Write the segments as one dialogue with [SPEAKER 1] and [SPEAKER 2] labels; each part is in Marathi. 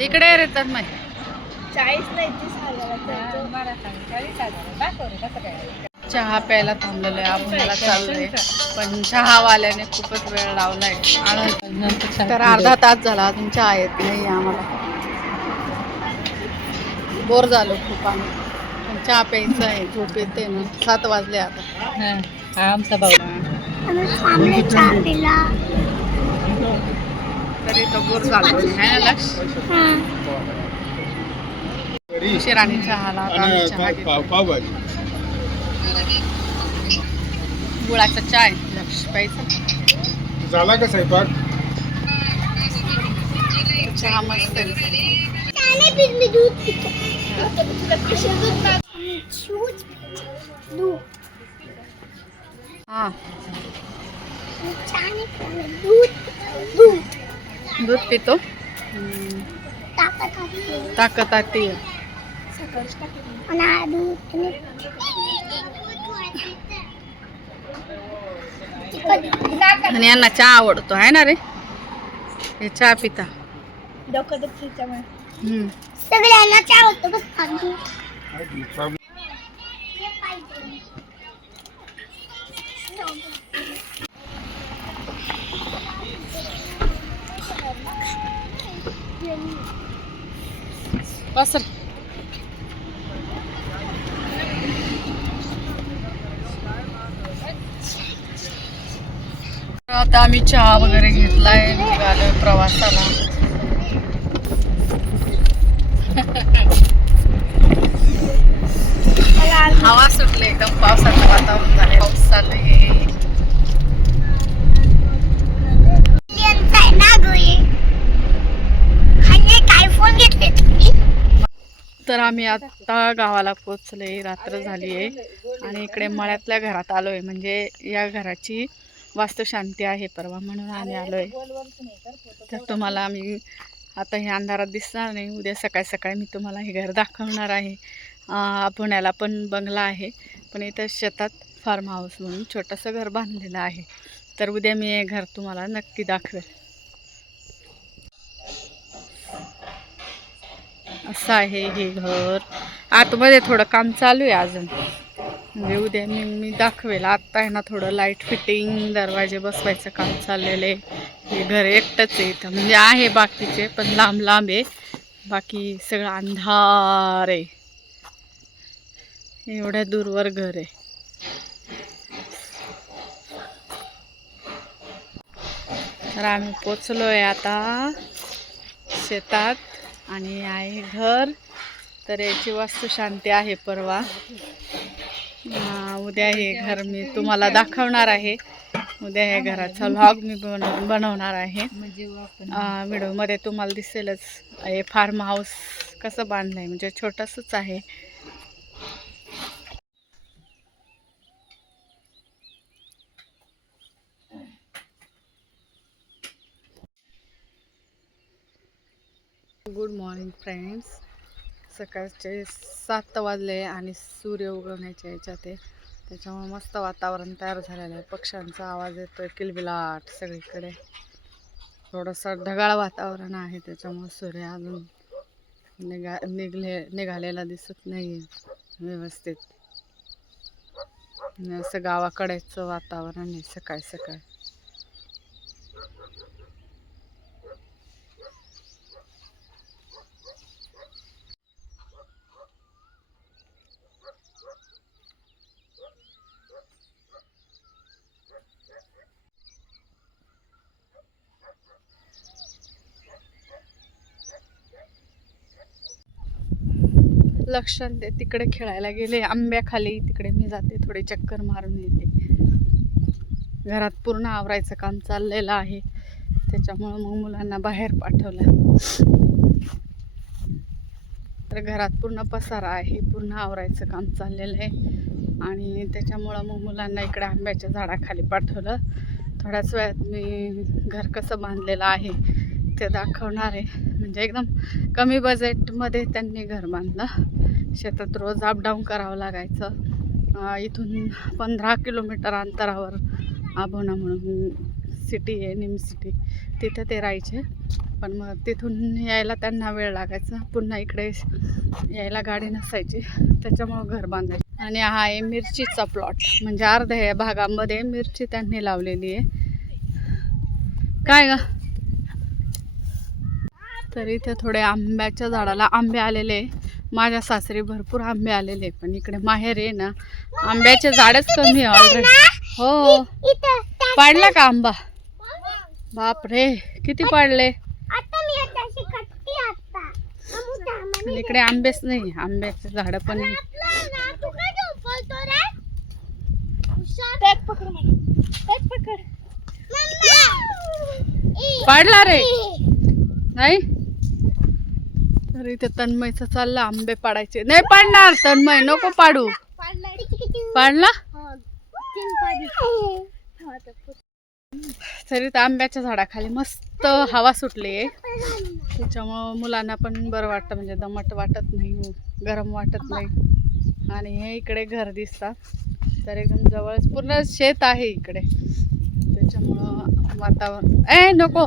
[SPEAKER 1] इकडे रेतात माय
[SPEAKER 2] चाळीस नाही तीस हजाराचा
[SPEAKER 1] चहा प्यायला थांबलेलो आहे आपल्याला चाललंय. पण चहावाल्याने खूपच वेळ लावलाय. तर अर्धा तास झाला अजून चहा येत नाही आम्हाला. बोर झालो खूप आम्ही. पण चहा प्यायचं आहे झोप येते ना. सात वाजले आता.
[SPEAKER 3] हा आमचा भाऊ
[SPEAKER 2] आम्ही थांबले चहा पिला
[SPEAKER 1] तरी तो बोर झालो. आहे ना लक्ष? उशिराने चहाला. गुळाचा चाय लक्ष प्यायचं.
[SPEAKER 4] झाला का स्वयंपाक?
[SPEAKER 1] चहा मस्त हा.
[SPEAKER 2] दूध. दूध
[SPEAKER 1] पितो. ताकत
[SPEAKER 2] ताकद
[SPEAKER 1] आती
[SPEAKER 2] आणि
[SPEAKER 1] यांना चहा आवडतो आहे ना रे? हे चहा पिता.
[SPEAKER 2] डोकं
[SPEAKER 1] हम्म.
[SPEAKER 2] सगळ्यांना चहा बस दूध
[SPEAKER 1] बस आता आम्ही चहा वगैरे घेतलाय निघालोय प्रवासाला. हवा सुटली एकदम पावसाचं वातावरण झालं पाऊस चालू आहे
[SPEAKER 2] काय फोन घेतले तुम्ही
[SPEAKER 1] तर आम्ही आता गावाला पोचले रात्र झाली आहे आणि इकडे मळ्यातल्या घरात आलोय. म्हणजे या घराची वास्तुशांती आहे परवा म्हणून आम्ही आलोय. तर तुम्हाला आम्ही आता हे अंधारात दिसणार नाही. उद्या सकाळी सकाळी मी तुम्हाला हे घर दाखवणार आहे. पुण्याला पण बंगला आहे. पण इथं शेतात फार्म हाऊस म्हणून छोटंसं घर बांधलेलं आहे. तर उद्या मी हे घर तुम्हाला नक्की दाखवेल. असं आहे हे घर. आतमध्ये थोडं काम चालू आहे अजून. म्हणजे उद्या मी मी दाखवेल. आत्ता आहे ना थोडं लाइट फिटिंग दरवाजे बसवायचं काम चाललेलं आहे. हे घर एकटंच आहे इथं. म्हणजे आहे बाकीचे पण लांब लांब आहे. बाकी सगळं अंधार आहे. एवढ्या दूरवर घर आहे. तर आम्ही पोचलो आहे आता शेतात. आणि आहे घर. तर याची वास्तुशांती आहे परवा. उद्या हे घर मी तुम्हाला दाखवणार आहे. उद्या हे घराचा व्लॉग मी बन बनवणार आहे. व्हिडिओमध्ये तुम्हाला दिसेलच. हे फार्म हाऊस कसं बांधलं म्हणजे आहे म्हणजे छोटंसंच आहे. Good morning friends. सकाळचे सात वाजले आणि सूर्य उगवण्याच्या याच्यात आहे. त्याच्यामुळे मस्त वातावरण तयार झालेलं आहे. पक्ष्यांचा आवाज येतो आहे किलबिलाट सगळीकडे. थोडंसं ढगाळ वातावरण आहे त्याच्यामुळे सूर्य अजून निघा निघले निघालेला दिसत नाही आहे व्यवस्थित असं गावाकडेचं वातावरण आहे सकाळी सकाळी. लक्षात दे तिकडे खेळायला गेले आंब्याखाली तिकडे मी जाते थोडे चक्कर मारून येते. घरात पूर्ण आवरायचं काम चाललेलं आहे. त्याच्यामुळं मग मुलांना बाहेर पाठवलं. तर घरात पूर्ण पसारा आहे पूर्ण आवरायचं काम चाललेलं आहे. आणि त्याच्यामुळं मग मुलांना इकडे आंब्याच्या झाडाखाली पाठवलं. थोड्याच वेळात मी घर कसं बांधलेलं आहे ते दाखवणार आहे. म्हणजे एकदम कमी बजेटमध्ये त्यांनी घर बांधलं. शेतात रोज अपडाऊन करावं लागायचं. इथून पंधरा किलोमीटर अंतरावर आभोना म्हणून सिटी आहे निम सिटी तिथं ते राहायचे. पण मग तिथून यायला त्यांना वेळ लागायचा. पुन्हा इकडे यायला गाडी नसायची. त्याच्यामुळं घर बांधायचं. आणि हा आहे मिरचीचा प्लॉट म्हणजे अर्ध्या भागामध्ये मिरची त्यांनी लावलेली आहे. काय ग? तर इथे थोडे आंब्याच्या झाडाला आंबे आलेले आहे. माझ्या सासरी भरपूर आंबे आलेले पण इकडे माहेर आहे ना आंब्याचे झाडच कमी आहे ऑलरेडी हो. पाडला का आंबा? बाप रे किती पाडले? इकडे आंबेच नाही आंब्याचे झाड पण पाडला रे. नाही? तर इथे तन्मयचं चाललं आंबे पाडायचे. नाही पाडणार तन्मय नको पाडू. पाडला?
[SPEAKER 2] तरी
[SPEAKER 1] तर आंब्याच्या झाडाखाली मस्त हवा सुटली आहे. त्याच्यामुळं मुलांना पण बरं वाटतं म्हणजे दमट वाटत नाही गरम वाटत नाही. आणि हे इकडे घर दिसतात. तर एकदम जवळच पूर्ण शेत आहे इकडे. त्याच्यामुळं वातावरण ए नको!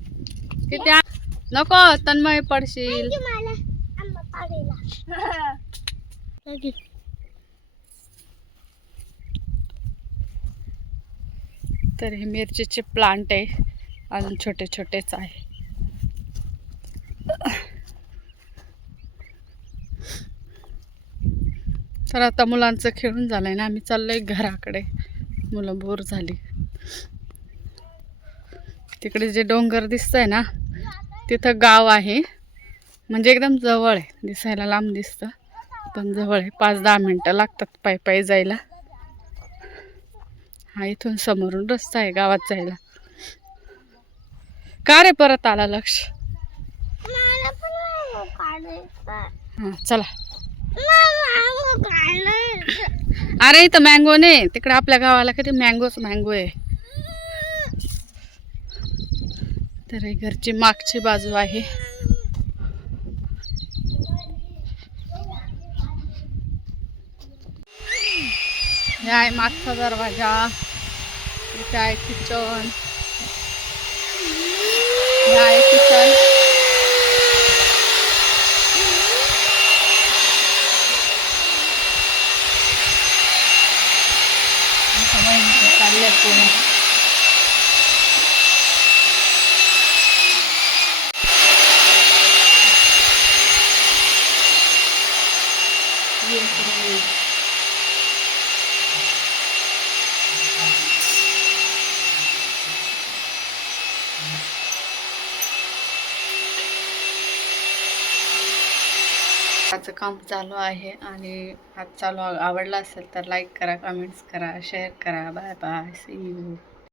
[SPEAKER 1] किती आ- नको तन्मय पडशील. तर हे मिरचीचे प्लांट आहे. अजून छोटे छोटेच आहे. तर आता मुलांचं खेळून झालंय ना आम्ही चाललोय घराकडे. मुलं बोर झाली. तिकडे जे डोंगर दिसतंय ना तिथं गाव आहे. म्हणजे एकदम जवळ आहे. दिसायला लांब दिसतं. पण जवळ आहे. पाच दहा मिनटं लागतात पायी पायी जायला. हा इथून समोरून रस्ता आहे गावात जायला. का रे परत आला लक्ष? हां चला. अरे इथं मँगो नाही. तिकडे आपल्या गावाला किती मँगोच मँगो आहे. तर ही घरची मागची बाजू आहे. हे आहे मागचा दरवाजा. इथे आहे किचन हे आहे किचन चालले पुणे. आजचं काम चालू आहे आणि आज चालू आवडला असेल तर लाईक करा कमेंट्स करा शेअर करा. Bye bye C you